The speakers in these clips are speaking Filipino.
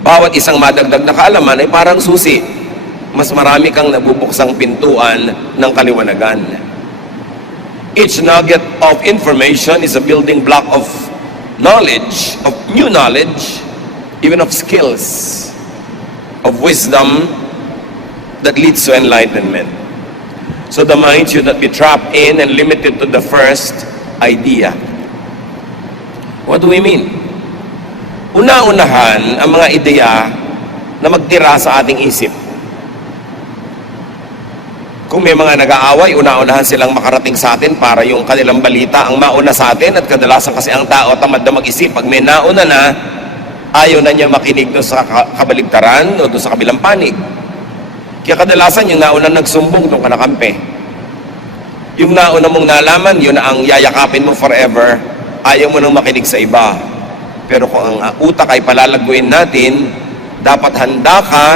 Bawat isang madagdag na kaalaman ay parang susi. Mas marami kang nabubuksang pintuan ng kaliwanagan. Each nugget of information is a building block of knowledge, of new knowledge, even of skills, of wisdom that leads to enlightenment. So the mind should not be trapped in and limited to the first idea. What do we mean? Una-unahan ang mga ideya na magtira sa ating isip. Kung may mga nag-aaway, una-unahan silang makarating sa atin para yung kanilang balita ang mauna sa atin, at kadalasan kasi ang tao tamad na mag-isip. Pag may nauna na, ayaw na niya makinig doon sa kabaligtaran o doon sa kabilang panig. Kaya kadalasan yung nauna nagsumbong doon ka nakampi. Yung nauna mong nalaman, yun ang yayakapin mo forever, ayaw mo nang makinig sa iba. Pero kung ang utak ay palalaguin natin, dapat handa ka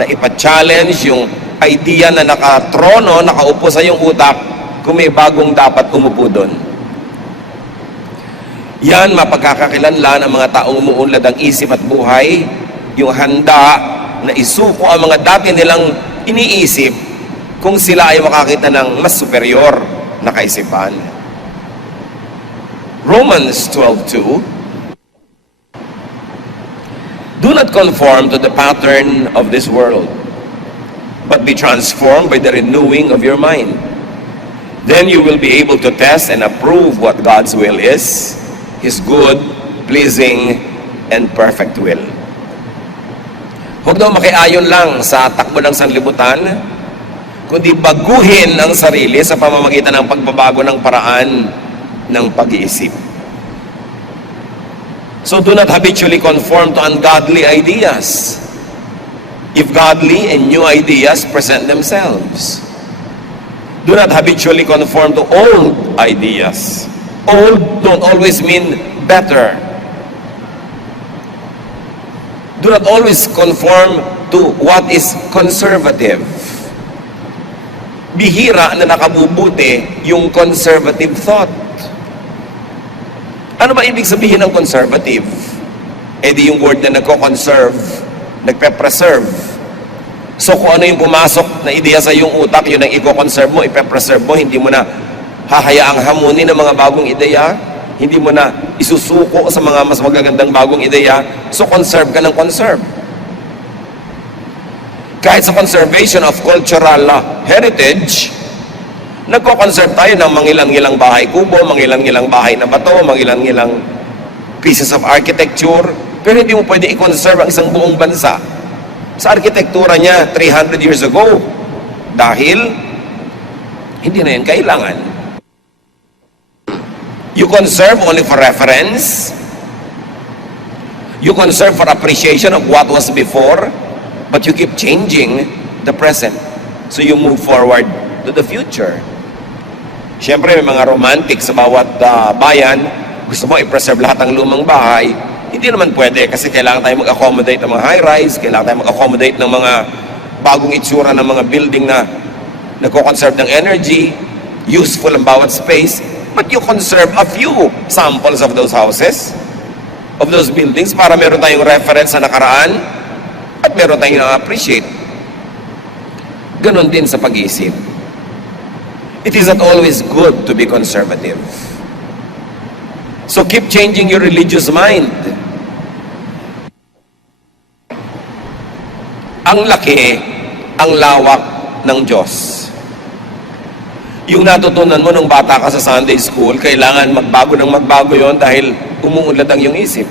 na ipa-challenge yung idea na nakatrono, nakaupo sa iyong utak, kung may bagong dapat umupo doon. Yan, mapagkakakilanlan ang mga taong umuunlad ang isip at buhay, yung handa na isuko ang mga dati nilang iniisip kung sila ay makakita ng mas superior na kaisipan. Romans 12:2, do not conform to the pattern of this world, but be transformed by the renewing of your mind. Then you will be able to test and approve what God's will is, His good, pleasing, and perfect will. Huwag daw makiayon lang sa takbo ng sanlibutan, kundi baguhin ang sarili sa pamamagitan ng pagbabago ng paraan ng pag-iisip. So do not habitually conform to ungodly ideas. If godly and new ideas present themselves, do not habitually conform to old ideas. Old don't always mean better. Do not always conform to what is conservative. Bihira na nakabubuti yung conservative thought. Ano ba ibig sabihin ng conservative? Eh di yung word na nagko-conserve, nagpe-preserve. So kung ano yung pumasok na ideya sa iyong utak, yun ang i-conserve mo, ipe-preserve mo, hindi mo na hahayaang hamunin ng mga bagong ideya, hindi mo na isusuko sa mga mas magagandang bagong ideya, so conserve ka ng conserve. Kahit sa conservation of cultural heritage, nagko-conserve tayo ng mangilang-ilang bahay kubo, mangilang-ilang bahay na bato, mangilang-ilang pieces of architecture, pero hindi mo pwede i-conserve ang isang buong bansa sa arkitektura niya 300 years ago dahil hindi na yan kailangan. You conserve only for reference, you conserve for appreciation of what was before, but you keep changing the present, so you move forward to the future. Siyempre, may mga romantic sa bawat bayan, gusto mo i-preserve lahat ng lumang bahay, hindi naman pwede kasi kailangan tayo mag-accommodate ng mga high-rise, kailangan tayo mag-accommodate ng mga bagong itsura ng mga building na nagko-conserve ng energy, useful ang bawat space, but you conserve a few samples of those houses, of those buildings, para meron tayong reference sa nakaraan at meron tayong na-appreciate. Ganon din sa pag-iisip. It is not always good to be conservative. So keep changing your religious mind. Ang laki, ang lawak ng Diyos. Yung natutunan mo nung bata ka sa Sunday school, kailangan magbago ng magbago yon dahil umuunlad ang iyong isip.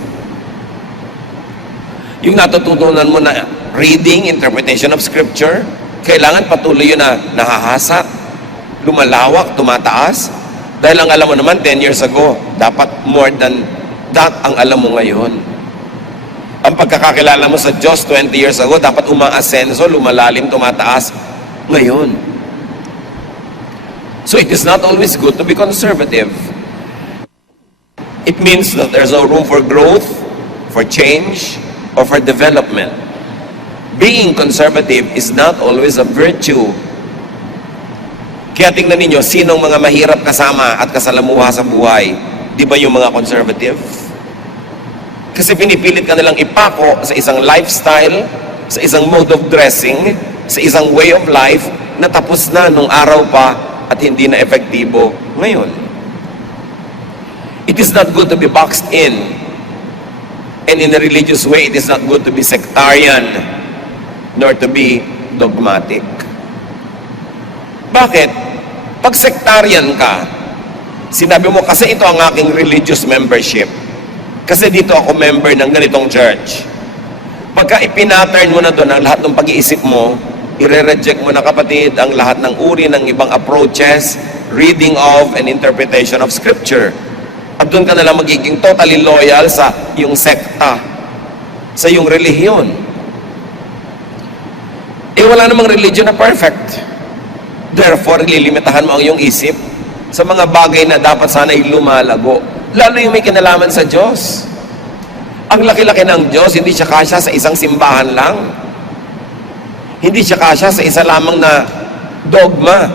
Yung natutunan mo na reading, interpretation of Scripture, kailangan patuloy yun na nahahasa, lumalawak, tumataas, dahil ang alam mo naman 10 years ago, dapat more than that ang alam mo ngayon. Ang pagkakakilala mo sa Diyos 20 years ago, dapat umaasenso, lumalalim, tumataas ngayon. So it is not always good to be conservative. It means that there's no room for growth, for change, or for development. Being conservative is not always a virtue. Kaya tingnan ninyo, sinong mga mahirap kasama at kasalamuha sa buhay? Di ba yung mga conservative? Kasi pinipilit ka nilang ipako sa isang lifestyle, sa isang mode of dressing, sa isang way of life na tapos na nung araw pa at hindi na epektibo ngayon. It is not good to be boxed in. And in a religious way, it is not good to be sectarian nor to be dogmatic. Bakit? Pag sectarian ka, sinabi mo, kasi ito ang aking religious membership. Kasi dito ako member ng ganitong church. Pagka ipinattern mo na doon ang lahat ng pag-iisip mo, ire-reject mo na, kapatid, ang lahat ng uri ng ibang approaches, reading of and interpretation of Scripture. At doon ka nalang magiging totally loyal sa iyong sekta, sa iyong relihiyon. Eh wala namang religion na perfect. Therefore, lilimitahan mo ang iyong isip sa mga bagay na dapat sana'y lumalago. Lalo yung may kinalaman sa Diyos. Ang laki-laki ng Diyos, hindi siya kasya sa isang simbahan lang. Hindi siya kasya sa isa lamang na dogma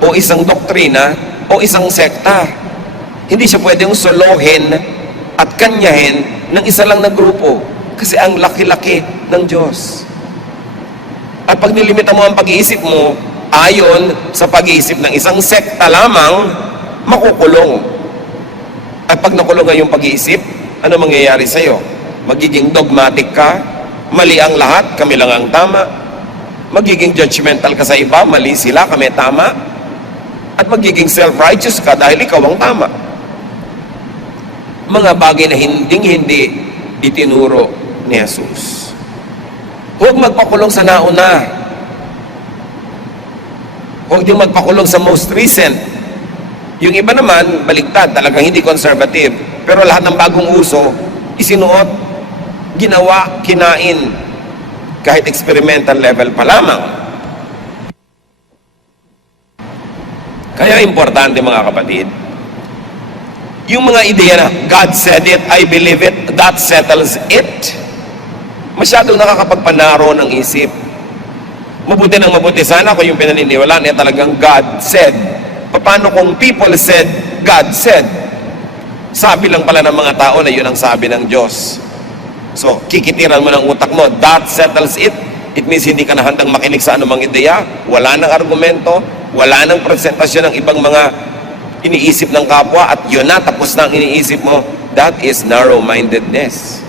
o isang doktrina o isang sekta. Hindi siya pwedeng solohin at kanyahin ng isa lang na grupo kasi ang laki-laki ng Diyos. At pag nilimita mo ang pag-iisip mo ayon sa pag-iisip ng isang sekta lamang, makukulong. At pag nakulong yung pag-iisip, ano mangyayari sa'yo? Magiging dogmatic ka, mali ang lahat, kami lang ang tama. Magiging judgmental ka sa iba, mali sila, kami tama. At magiging self-righteous ka dahil ikaw ang tama. Mga bagay na hinding-hindi itinuro ni Jesus. Huwag magpakulong sa nauna. Huwag din magpakulong sa most recent. Yung iba naman, baliktad, talagang hindi conservative. Pero lahat ng bagong uso, isinuot, ginawa, kinain, kahit experimental level pa lamang. Kaya importante, mga kapatid, yung mga ideya na God said it, I believe it, that settles it, masyadong nakakapagpanaro ng isip. Mabuti ng mabuti sana kung yung pinaniniwalaan niya talagang God said. Paano kung people said, God said? Sabi lang pala ng mga tao na yun ang sabi ng Diyos. So, kikitiran mo ng utak mo, that settles it. It means hindi ka na handang makinig sa anumang ideya, wala nang argumento, wala nang presentasyon ng ibang mga iniisip ng kapwa, at yun na, tapos na ang iniisip mo. That is narrow-mindedness.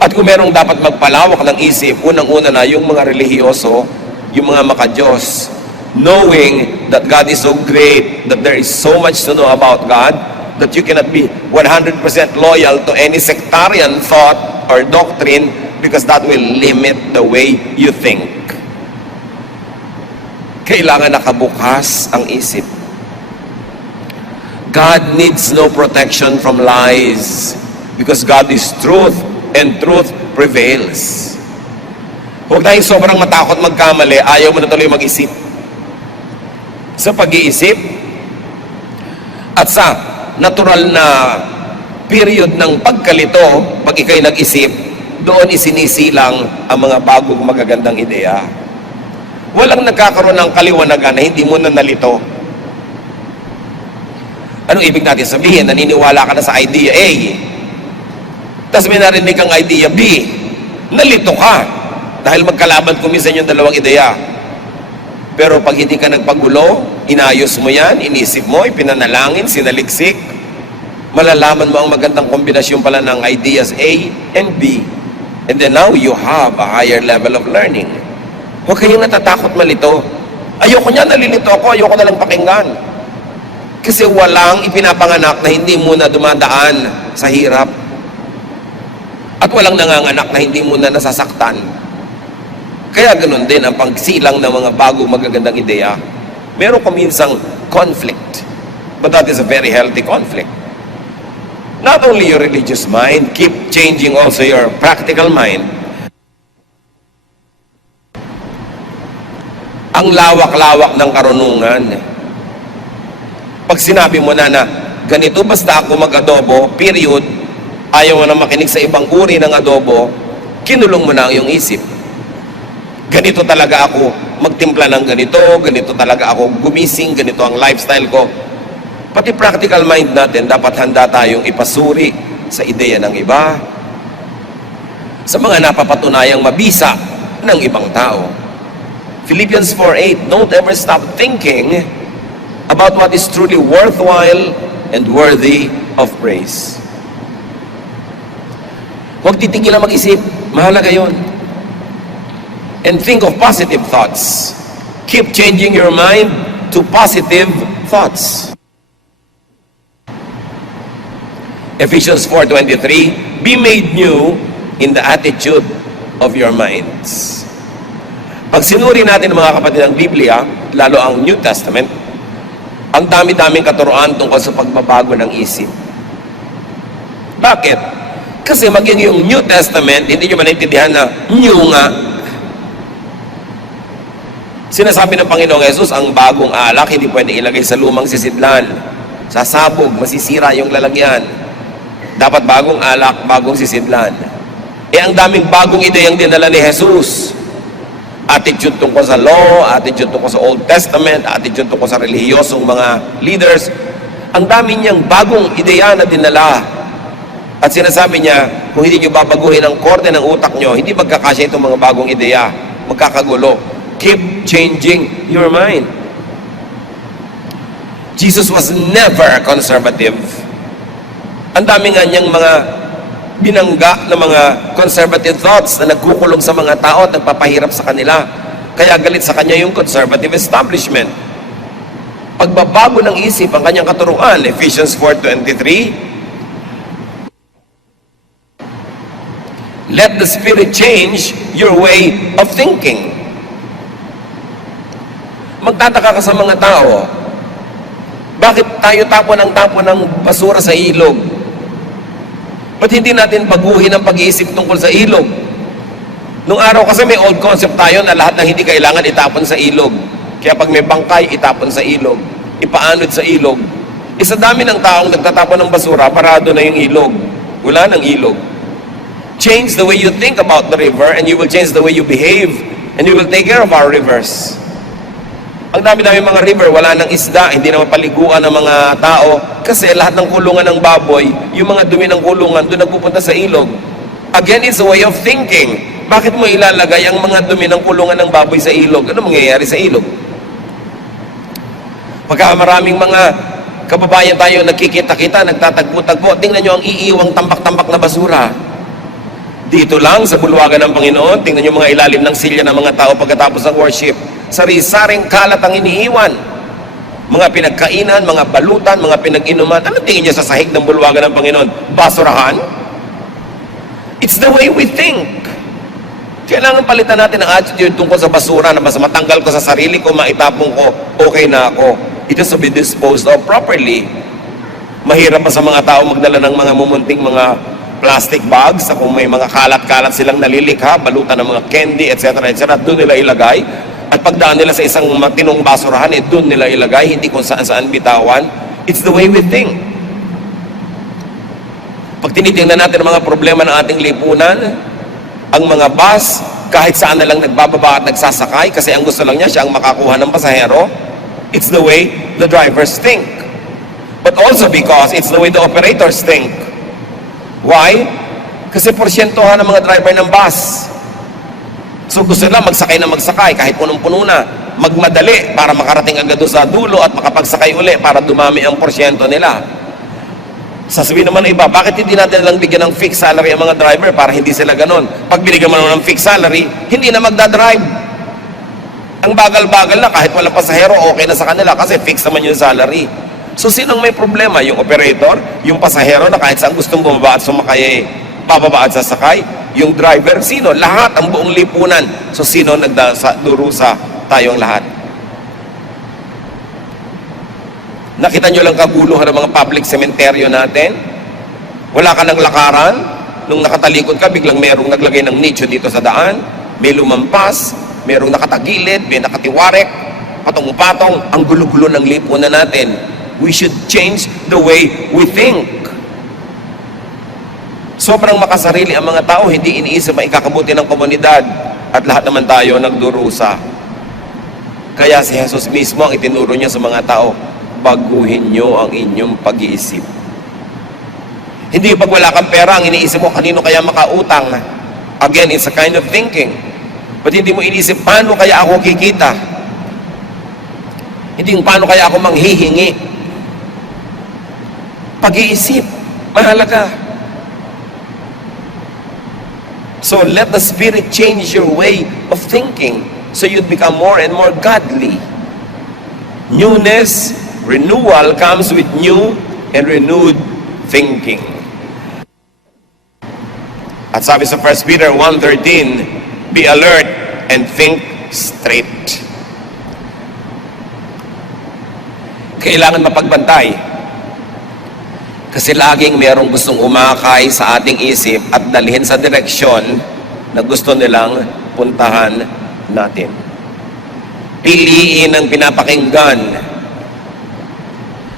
At kung merong dapat magpalawak ng isip, unang-una na yung mga relihiyoso, yung mga maka-Diyos, knowing that God is so great, that there is so much to know about God, that you cannot be 100% loyal to any sectarian thought or doctrine because that will limit the way you think. Kailangan nakabukas ang isip. God needs no protection from lies because God is truth and truth prevails. Huwag tayong sobrang matakot magkamali, ayaw mo na tuloy mag-isip. Sa pag-iisip at sa natural na period ng pagkalito, pag ikaw'y nag-isip, doon isinisilang ang mga bagong magagandang ideya. Walang nagkakaroon ng kaliwanagan na hindi mo na nalito. Anong ibig natin sabihin? Naniniwala ka na sa idea A, tapos may narinig kang idea B, nalito ka dahil magkalaban kuminsan yung dalawang ideya. Pero pag hindi ka nagpagulo, inayos mo yan, inisip mo, ipinanalangin, sinaliksik, malalaman mo ang magandang kombinasyon pala ng ideas A and B. And then now you have a higher level of learning. Huwag kayong natatakot malito. Ayoko niya, nalilito ako, ayoko na lang pakinggan. Kasi walang ipinapanganak na hindi muna dumadaan sa hirap. At walang nanganganak na hindi muna nasasaktan. Kaya ganun din ang pagsilang ng mga bagong magagandang ideya. Meron kuminsang conflict. But that is a very healthy conflict. Not only your religious mind, keep changing also your practical mind. Ang lawak-lawak ng karunungan. Pag sinabi mo na ganito basta ako mag-adobo, period, ayaw mo na makinig sa ibang uri ng adobo, kinulong mo na ang iyong isip. Ganito talaga ako magtimpla ng ganito, ganito talaga ako gumising, ganito ang lifestyle ko. Pati practical mind natin, dapat handa tayong ipasuri sa ideya ng iba, sa mga napapatunayang mabisa ng ibang tao. Philippians 4:8, don't ever stop thinking about what is truly worthwhile and worthy of praise. Huwag titigil na mag-isip. Mahalaga yun. And think of positive thoughts. Keep changing your mind to positive thoughts. Ephesians 4:23, be made new in the attitude of your minds. Pag sinuri natin mga kapatid ang Biblia, lalo ang New Testament, ang dami-daming katuruan tungkol sa pagbabago ng isip. Bakit? Kasi maging yung New Testament, hindi nyo maintindihan na new nga. Sinasabi ng Panginoong Yesus, ang bagong alak hindi pwede ilagay sa lumang sisidlan. Sasabog, masisira yung lalagyan. Dapat bagong alak, bagong sisidlan. Ang daming bagong ideyang dinala ni Jesus. Attitude tungkol sa law, attitude tungkol sa Old Testament, attitude tungkol sa relihiyosong mga leaders. Ang dami niyang bagong ideya na dinala. At sinasabi niya, kung hindi niyo babaguhin ang korte ng utak niyo, hindi magkakasya itong mga bagong ideya. Magkakagulo. Keep changing your mind. Jesus was never conservative. Ang dami nga niyang mga binangga ng mga conservative thoughts na nagkukulong sa mga tao at nagpapahirap sa kanila. Kaya galit sa kanya yung conservative establishment. Pagbabago ng isip ang kanyang katuruan, Ephesians 4:23, let the Spirit change your way of thinking. Magtataka ka sa mga tao, bakit tayo tapon ng basura sa ilog? Ba't hindi natin baguhin ang pag-iisip tungkol sa ilog? Nung araw kasi may old concept tayo na lahat ng hindi kailangan itapon sa ilog. Kaya pag may bangkay, itapon sa ilog. Ipaanod sa ilog. Sa dami ng taong nagtatapon ng basura, parado na yung ilog. Wala ng ilog. Change the way you think about the river and you will change the way you behave and you will take care of our rivers. Ang dami-dami mga river, wala nang isda, hindi na mapaliguan ng mga tao kasi lahat ng kulungan ng baboy, yung mga dumi ng kulungan, doon nagpupunta sa ilog. Again, it's a way of thinking. Bakit mo ilalagay ang mga dumi ng kulungan ng baboy sa ilog? Ano mangyayari sa ilog? Pagka maraming mga kababayan tayo nagkikita-kita, nagtatagpo-tagpo, tingnan nyo ang iiwang tambak-tambak na basura. Dito lang sa bulwagan ng Panginoon, tingnan nyo mga ilalim ng silya ng mga tao pagkatapos ng worship. Sari-saring kalat ang iniiwan. Mga pinagkainan, mga balutan, mga pinag-inuman. Ano tingin niya sa sahig ng bulwagan ng Panginoon? Basurahan? It's the way we think. Kailangan palitan natin ang attitude tungkol sa basura na mas matanggal ko sa sarili ko, maitapong ko, okay na ako. It has to be disposed of properly. Mahirap pa sa mga tao magdala ng mga mumunting mga plastic bags, kung may mga kalat-kalat silang nalilikha, balutan ng mga candy, etc., etc., doon nila ilagay. At pagdaan nila sa isang matinong basurahan, doon nila ilagay, hindi kung saan-saan bitawan. It's the way we think. Pag tinitingnan natin ang mga problema ng ating lipunan, ang mga bus, kahit saan na lang nagbababa at nagsasakay, kasi ang gusto lang niya, siya ang makakuha ng pasahero, it's the way the drivers think. But also because it's the way the operators think. Why? Kasi porsyentohan ng mga driver ng bus. So gusto nila magsakay na magsakay kahit punong-puno na. Magmadali para makarating agad doon sa dulo at makapagsakay uli para dumami ang porsyento nila. Sasabihin naman ng iba, bakit hindi natin lang bigyan ng fixed salary ang mga driver para hindi sila ganon? Pag binigyan mo naman ng fixed salary, hindi na magdadrive. Ang bagal-bagal na kahit walang pasahero, okay na sa kanila kasi fixed naman yung salary. So sinong may problema? Yung operator, yung pasahero na kahit saan gustong bumaba at sumakay, bababa at sasakay, yung driver, sino? Lahat, ang buong lipunan. So sino nagdurusa? Tayong lahat. Nakita nyo lang kaguluhan ng mga public cemetery natin? Wala ka ng lakaran? Nung nakatalikod ka, biglang merong naglagay ng nicho dito sa daan, may lumampas, merong nakatagilid, may nakatiwarek, patong-patong, ang gulo-gulo ng lipunan natin. We should change the way we think. Sobrang makasarili ang mga tao, hindi iniisip ang ikakabuti ng komunidad at lahat naman tayo nagdurusa. Kaya si Jesus mismo ang itinuro niya sa mga tao, baguhin nyo ang inyong pag-iisip. Hindi pag wala kang pera, ang iniisip mo, kanino kaya makautang? Again, it's a kind of thinking. But hindi mo iniisip, paano kaya ako kikita? Hindi yung paano kaya ako manghihingi. Pag-iisip, mahalaga. So let the Spirit change your way of thinking so you'd become more and more godly. Newness, renewal comes with new and renewed thinking. At sabi sa 1 Peter 1:13, be alert and think straight. Kailangan mapagbantay. Kasi laging mayroong gustong umakay sa ating isip at dalhin sa direksyon na gusto nilang puntahan natin. Piliin ang pinapakinggan.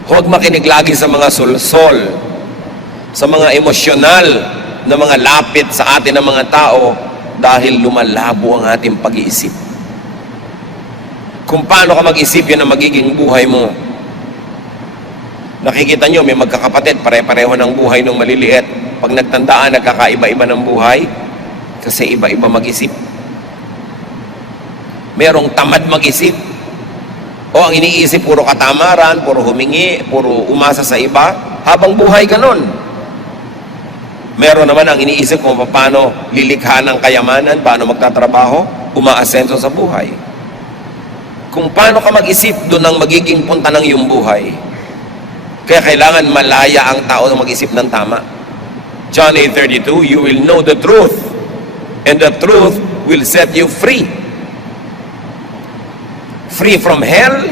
Huwag makinig lagi sa mga sulsol, sa mga emosyonal na mga lapit sa atin ng mga tao dahil lumalabo ang ating pag-iisip. Kung paano ka mag-isip, yan ang magiging buhay mo. Nakikita nyo, may magkakapatid, pare-pareho ng buhay nung maliliit. Pag nagtandaan, nagkakaiba-iba ng buhay kasi iba-iba mag-isip. Merong tamad mag-isip. O ang iniisip, puro katamaran, puro humingi, puro umasa sa iba, habang buhay ka nun. Meron naman ang iniisip kung paano lilikha ng kayamanan, paano magtatrabaho, umaasenso sa buhay. Kung paano ka mag-isip, doon ang magiging punta ng iyong buhay. Kaya kailangan malaya ang tao na mag-isip ng tama. John 8:32, you will know the truth, and the truth will set you free. Free from hell,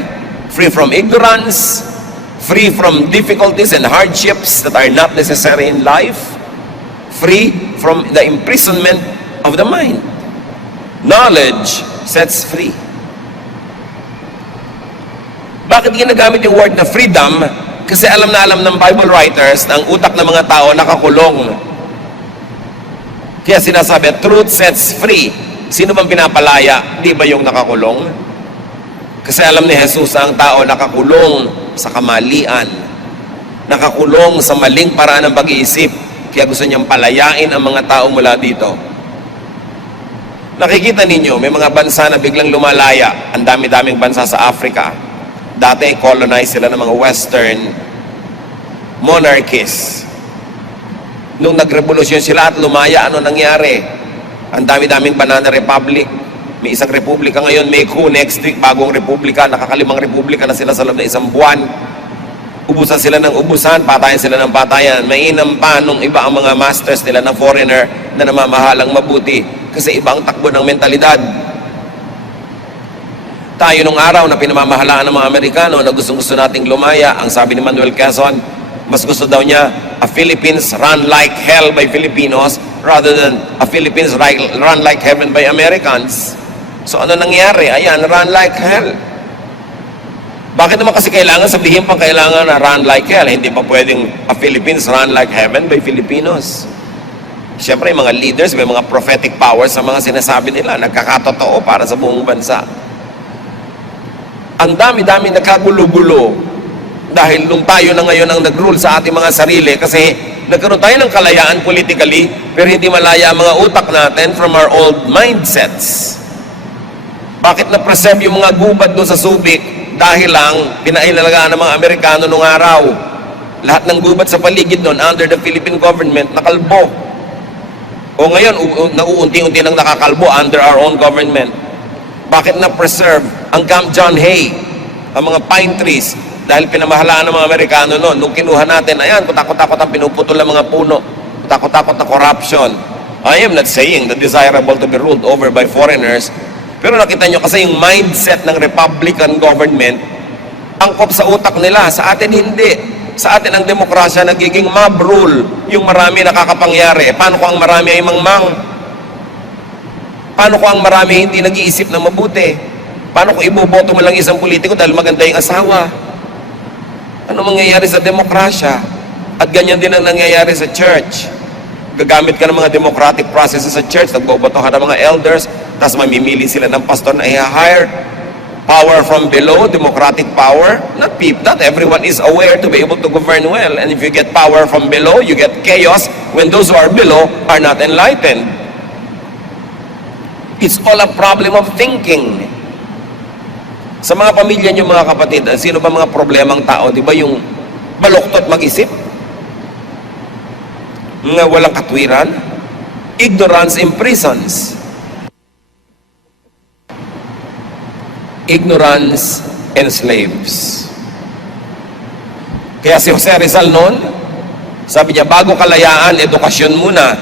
free from ignorance, free from difficulties and hardships that are not necessary in life, free from the imprisonment of the mind. Knowledge sets free. Bakit ginagamit yung word na freedom? Kasi alam na alam ng Bible writers na ang utak ng mga tao nakakulong. Kaya sinasabi, truth sets free. Sino bang pinapalaya? Di ba yung nakakulong? Kasi alam ni Jesus ang tao nakakulong sa kamalian. Nakakulong sa maling paraan ng pag-iisip. Kaya gusto niyang palayain ang mga tao mula dito. Nakikita ninyo, may mga bansa na biglang lumalaya. Ang dami-daming bansa sa Africa. Dati, colonized sila ng mga Western monarchies. Nung nagrevolusyon sila at lumaya, ano nangyari? Ang dami-daming banana republic. May isang republika ngayon, may coup next week, bagong republika, nakakalimang republika na sila sa loob na isang buwan. Ubusan sila ng ubusan, patayan sila ng patayan. Mainam pa nung iba ang mga masters nila na foreigner na namamahalang mabuti. Kasi iba ang takbo ng mentalidad. Tayo nung araw na pinamamahalaan ng mga Amerikano na gustong-gusto nating lumaya, ang sabi ni Manuel Quezon, mas gusto daw niya a Philippines run like hell by Filipinos rather than a Philippines run like heaven by Americans. So ano nangyari? Ayan, run like hell. Bakit naman kasi kailangan sabihin pang kailangan na run like hell? Hindi pa pwedeng a Philippines run like heaven by Filipinos. Siyempre, mga leaders, may mga prophetic powers sa mga sinasabi nila, nagkakatotoo para sa buong bansa. Ang dami-dami nagkagulo-gulo dahil nung tayo na ngayon ang nag-rule sa ating mga sarili kasi nagkaroon tayo ng kalayaan politically pero hindi malaya ang mga utak natin from our old mindsets. Bakit na-preserve yung mga gubad doon sa Subic? Dahil lang, pinailalagaan ng mga Amerikano nung araw. Lahat ng gubat sa paligid doon, under the Philippine government, nakalbo. O ngayon, nauunti-unti nang nakakalbo under our own government. Bakit na-preserve ang Camp John Hay, ang mga pine trees, dahil pinamahalaan ng mga Amerikano noon. Nung kinuha natin, ayan, kutakot-takot ang pinuputol ng mga puno. Kutakot-takot na corruption. I am not saying that desirable to be ruled over by foreigners. Pero nakita nyo kasi yung mindset ng Republican government, angkop sa utak nila. Sa atin hindi. Sa atin ang demokrasya nagiging mob rule. Yung marami nakakapangyari. Paano kung ang marami ay mangmang? Paano kung ang marami hindi nag-iisip na mabuti? Paano kung iboboto mo lang isang politiko dahil maganda yung asawa? Ano mangyayari sa demokrasya? At ganyan din ang nangyayari sa church. Gagamit ka ng mga democratic processes sa church, nagboboto ka ng mga elders, tapos mamimili sila ng pastor na i-hire. Power from below, democratic power. Not everyone is aware to be able to govern well. And if you get power from below, you get chaos when those who are below are not enlightened. It's all a problem of thinking. Sa mga pamilya niyo mga kapatid, sino ba mga problemang tao? Di ba yung baluktot mag-isip? Nga walang katwiran? Ignorance imprisons. Ignorance enslaves. Kaya si Jose Rizal noon, sabi niya, bago kalayaan, edukasyon muna.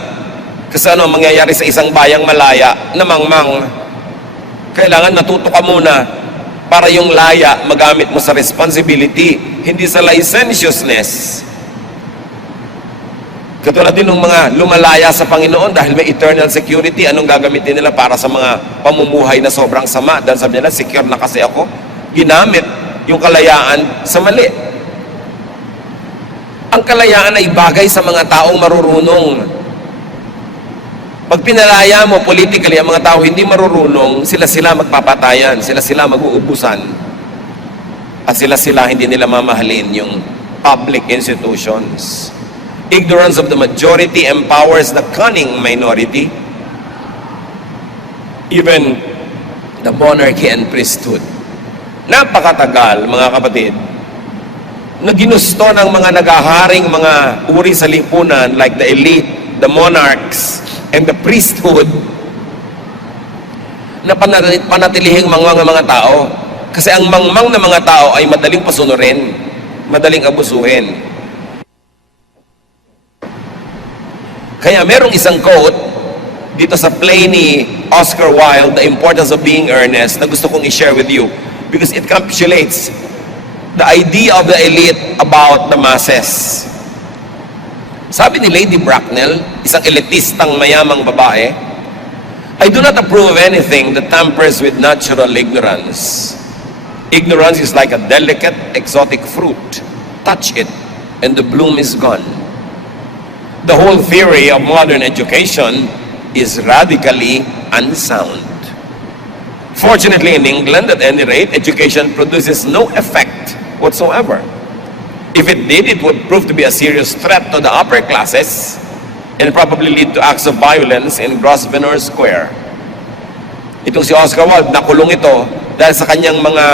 Kasi ano ang mangyayari sa isang bayang malaya na mangmang? Kailangan natuto ka muna para yung laya magamit mo sa responsibility, hindi sa licentiousness. Katulad din ng mga lumalaya sa Panginoon dahil may eternal security, anong gagamitin nila para sa mga pamumuhay na sobrang sama? Dahil sabi nila, secure na kasi ako. Ginamit yung kalayaan sa mali. Ang kalayaan ay bagay sa mga taong marurunong. Pag pinalaya mo politically ang mga tao hindi marurunong, sila magpapatayan, sila mag-uubusan. At sila hindi nila mamahalin yung public institutions. Ignorance of the majority empowers the cunning minority. Even the monarchy and priesthood. Napakatagal, mga kapatid, na ginusto ng mga nagaharing mga uri sa lipunan like the elite, the monarchs, and the priesthood na panatilihing mangmang ng mga tao. Kasi ang mangmang ng mga tao ay madaling pasunurin, madaling abusuhin. Kaya merong isang quote dito sa play ni Oscar Wilde, The Importance of Being Earnest, na gusto kong i-share with you because it encapsulates the idea of the elite about the masses. Sabi ni Lady Bracknell, isang elitistang mayamang babae, I do not approve of anything that tampers with natural ignorance. Ignorance is like a delicate, exotic fruit. Touch it, and the bloom is gone. The whole theory of modern education is radically unsound. Fortunately, in England, at any rate, education produces no effect whatsoever. If it did, it would prove to be a serious threat to the upper classes and probably lead to acts of violence in Grosvenor Square. Itong si Oscar Wilde, nakulong ito dahil sa kanyang mga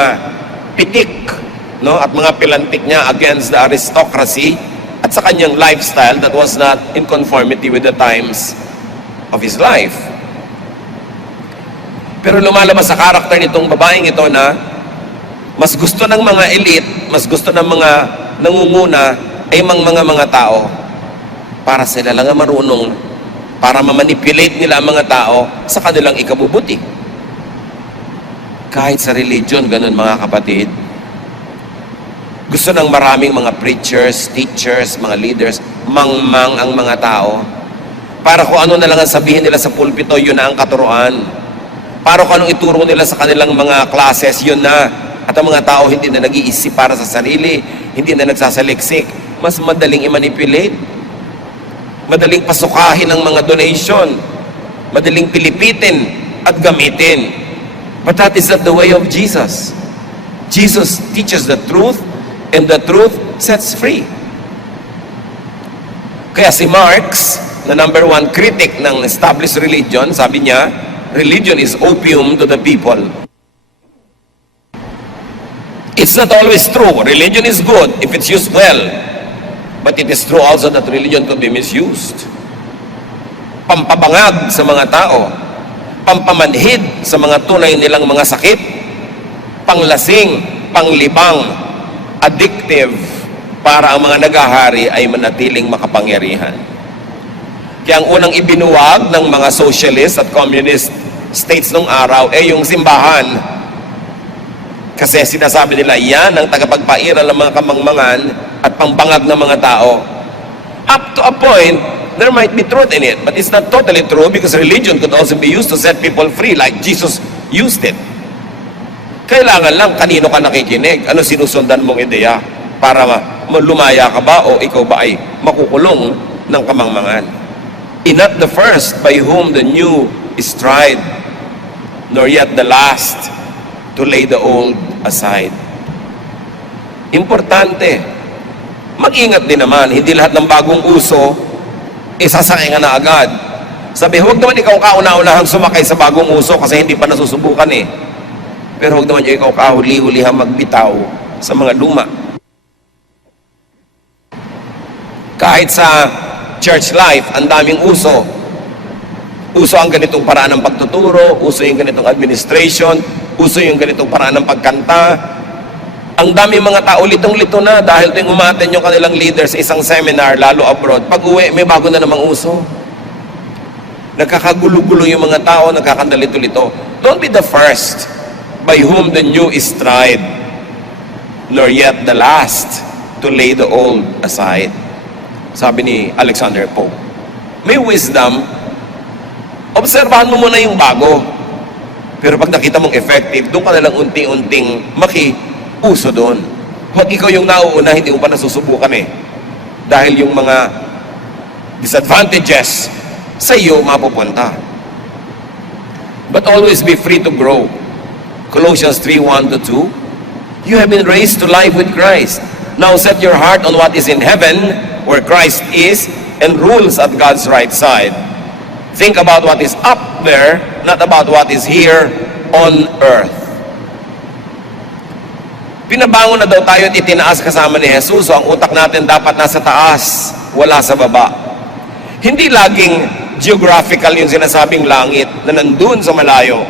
pitik, no, at mga pilantik niya against the aristocracy at sa kanyang lifestyle that was not in conformity with the times of his life. Pero lumalabas sa karakter nitong babaeng ito na mas gusto ng mga elite, mas gusto ng mga nangunguna ay mga tao para sila lang ang marunong, para mamanipulate nila ang mga tao sa kanilang ikabubuti. Kahit sa religion, ganun mga kapatid. Gusto ng maraming mga preachers, teachers, mga leaders, mangmang ang mga tao. Para kung ano na lang ang sabihin nila sa pulpito, yun na ang katuruan. Para kung anong ituro nila sa kanilang mga classes, yun na. At ang mga tao hindi na nag-iisip para sa sarili, hindi na nagsasaliksik. Mas madaling i-manipulate. Madaling pasukahin ang mga donation. Madaling pilipitin at gamitin. But that is not the way of Jesus. Jesus teaches the truth, and the truth sets free. Kaya si Marx, na number one critic ng established religion, sabi niya, religion is opium to the people. It's not always true. Religion is good if it's used well. But it is true also that religion could be misused. Pampabangag sa mga tao. Pampamanhid sa mga tunay nilang mga sakit. Panglasing, panglibang, addictive, para ang mga nagahari ay manatiling makapangyarihan. Kaya ang unang ibinuwag ng mga socialist at communist states nung araw ay yung simbahan. Kasi sinasabi nila, yan ang tagapagpairal ng mga kamangmangan at pambangag ng mga tao. Up to a point, there might be truth in it, but it's not totally true because religion could also be used to set people free like Jesus used it. Kailangan lang kanino ka nakikinig, ano sinusundan mong ideya para lumaya ka ba o ikaw ba ay makukulong ng kamangmangan. Not the first by whom the new is tried, nor yet the last to lay the old aside. Importante. Mag-ingat din naman, hindi lahat ng bagong uso, isasakay ka na agad. Sabi, huwag naman ikaw kauna-unahang sumakay sa bagong uso kasi hindi pa nasusubukan eh. Pero huwag naman ikaw kahuli-hulihang magbitaw sa mga luma. Kahit sa church life, ang daming uso. Uso ang ganitong paraan ng pagtuturo, uso yung ganitong administration, uso yung ganitong paraan ng pagkanta. Ang daming mga tao litong-lito na dahil tuwing umaten yung kanilang leader sa isang seminar, lalo abroad, pag uwi, may bago na namang uso. Nagkakagulo-gulo yung mga tao, nagkakandalito-lito. Don't be the first by whom the new is tried, nor yet the last to lay the old aside. Sabi ni Alexander Pope. May wisdom, obserbahan mo muna yung bago. Pero pag nakita mong effective, doon ka nalang unti-unting makiuso doon. Huwag ikaw yung nauuna, hindi mo pa nasusubukan eh. Dahil yung mga disadvantages sa iyo mapupunta. But always be free to grow. Colossians 3:1-2. You have been raised to life with Christ. Now set your heart on what is in heaven, where Christ is and rules at God's right side. Think about what is up there, not about what is here on earth. Pinabangon na daw tayo at itinaas kasama ni Jesus, so ang utak natin dapat nasa taas, wala sa baba. Hindi laging geographical yung sinasabing langit na nandun sa malayo.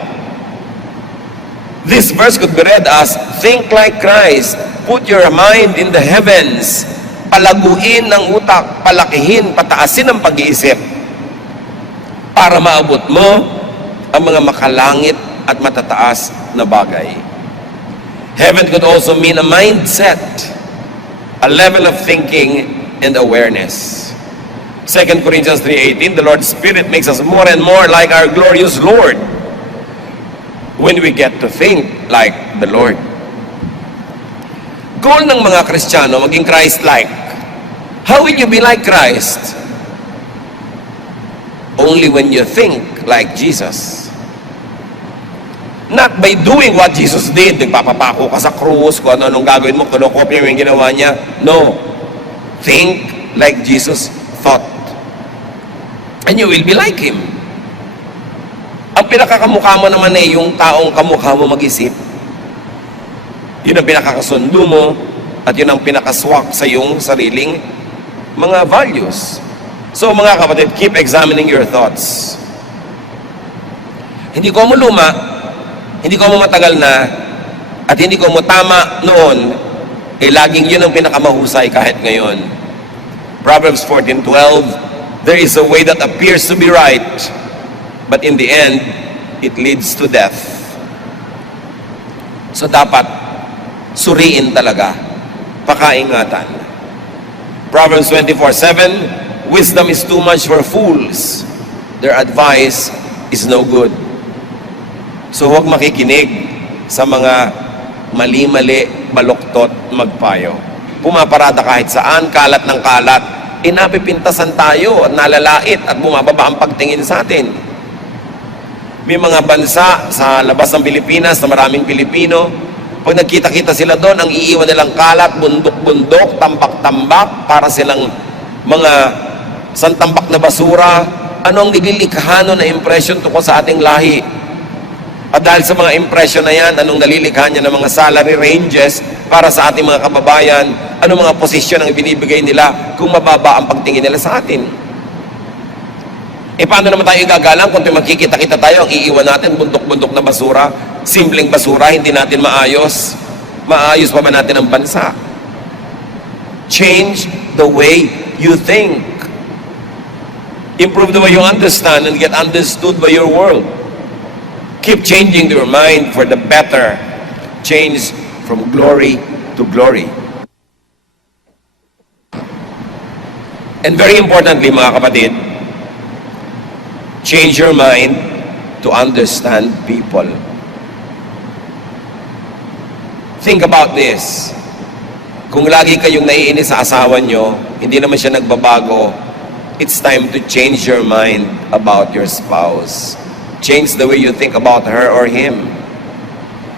This verse could be read as, think like Christ, put your mind in the heavens, palaguin ng utak, palakihin, pataasin ang pag-iisip, para maabot mo ang mga makalangit at matataas na bagay. Heaven could also mean a mindset, a level of thinking and awareness. 2 Corinthians 3:18, the Lord's Spirit makes us more and more like our glorious Lord when we get to think like the Lord. Goal ng mga Kristiyano, maging Christ-like. How will you be like Christ? Only when you think like Jesus. Not by doing what Jesus did, nagpapapako ka sa krus, kung ano-anong gagawin mo, kinokopya mo yung ginawa niya. No. Think like Jesus thought. And you will be like Him. Ang pinakakamukha mo naman eh, yung taong kamukha mo mag-isip. Yun ang pinakakasundo mo, at yun ang pinakaswak sa iyong sariling mga values. So mga kapatid, keep examining your thoughts. Hindi ko mo luma, hindi ko mo matagal na, at hindi ko mo tama noon, eh laging yun ang pinakamahusay kahit ngayon. Proverbs 14:12, there is a way that appears to be right, but in the end, it leads to death. So dapat, suriin talaga, pakaingatan. Proverbs 24:7, wisdom is too much for fools. Their advice is no good. So huwag makikinig sa mga mali-mali, baluktot, magpayo. Pumaparada kahit saan, kalat ng kalat, napipintasan tayo at nalalait at bumababa ang pagtingin sa atin. May mga bansa sa labas ng Pilipinas na maraming Pilipino, pag nagkita-kita sila doon, ang iiwan nilang kalat, bundok-bundok, tambak-tambak, para silang mga santambak na basura. Ano ang nililikha na impression tungkol sa ating lahi? At dahil sa mga impression na yan, anong nalilikha niya ng mga salary ranges para sa ating mga kababayan, anong mga posisyon ang binibigay nila kung mababa ang pagtingin nila sa atin. Paano naman tayo gagalang kung magkikita-kita tayo, ang iiwan natin bundok-bundok na basura, simpleng basura, hindi natin maayos. Maayos pa ba natin ang bansa? Change the way you think. Improve the way you understand and get understood by your world. Keep changing your mind for the better. Change from glory to glory. And very importantly, mga kapatid, change your mind to understand people. Think about this. Kung lagi kayong naiinis sa asawa nyo, hindi naman siya nagbabago, it's time to change your mind about your spouse. Change the way you think about her or him.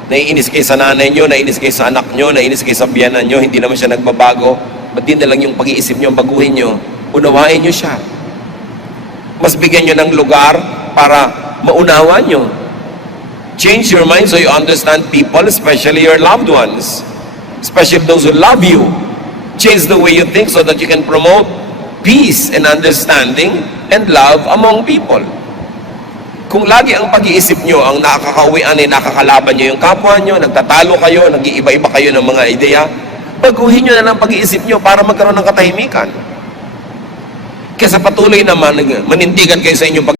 Naiinis kayo sa nanay nyo, naiinis kayo sa anak nyo, naiinis kayo sa biyanan nyo, hindi naman siya nagbabago. Ba't din na lang yung pag-iisip nyo, baguhin nyo? Unawain nyo siya. Mas bigyan nyo ng lugar para maunawa nyo. Change your mind so you understand people, especially your loved ones. Especially those who love you. Change the way you think so that you can promote peace and understanding and love among people. Kung lagi ang pag-iisip nyo ang nakakauwian ay nakakalaban nyo yung kapwa nyo, nagtatalo kayo, nag-iiba-iba kayo ng mga ideya, baguhin nyo na ng pag-iisip nyo para magkaroon ng katahimikan. Kesa patuloy naman, manindigan kayo sa inyong